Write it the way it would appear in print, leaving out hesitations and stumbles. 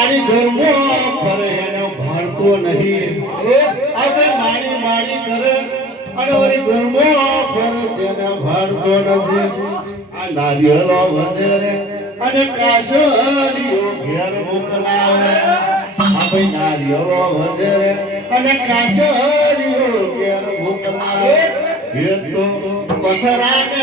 મારી ઘરમાં ફરે એને ભાળતો નહીં આપણે મારી મારી કરે અને વળી ઘરમાં ફરે તેને ભાળતો નથી આ નારિયેળો વધેરે અને કાસરીઓ ઘેર મોકલાવે આપણે નારિયેળો વધેરે અને કાસરીઓ ઘેર મોકલાવે એ તો પથરાને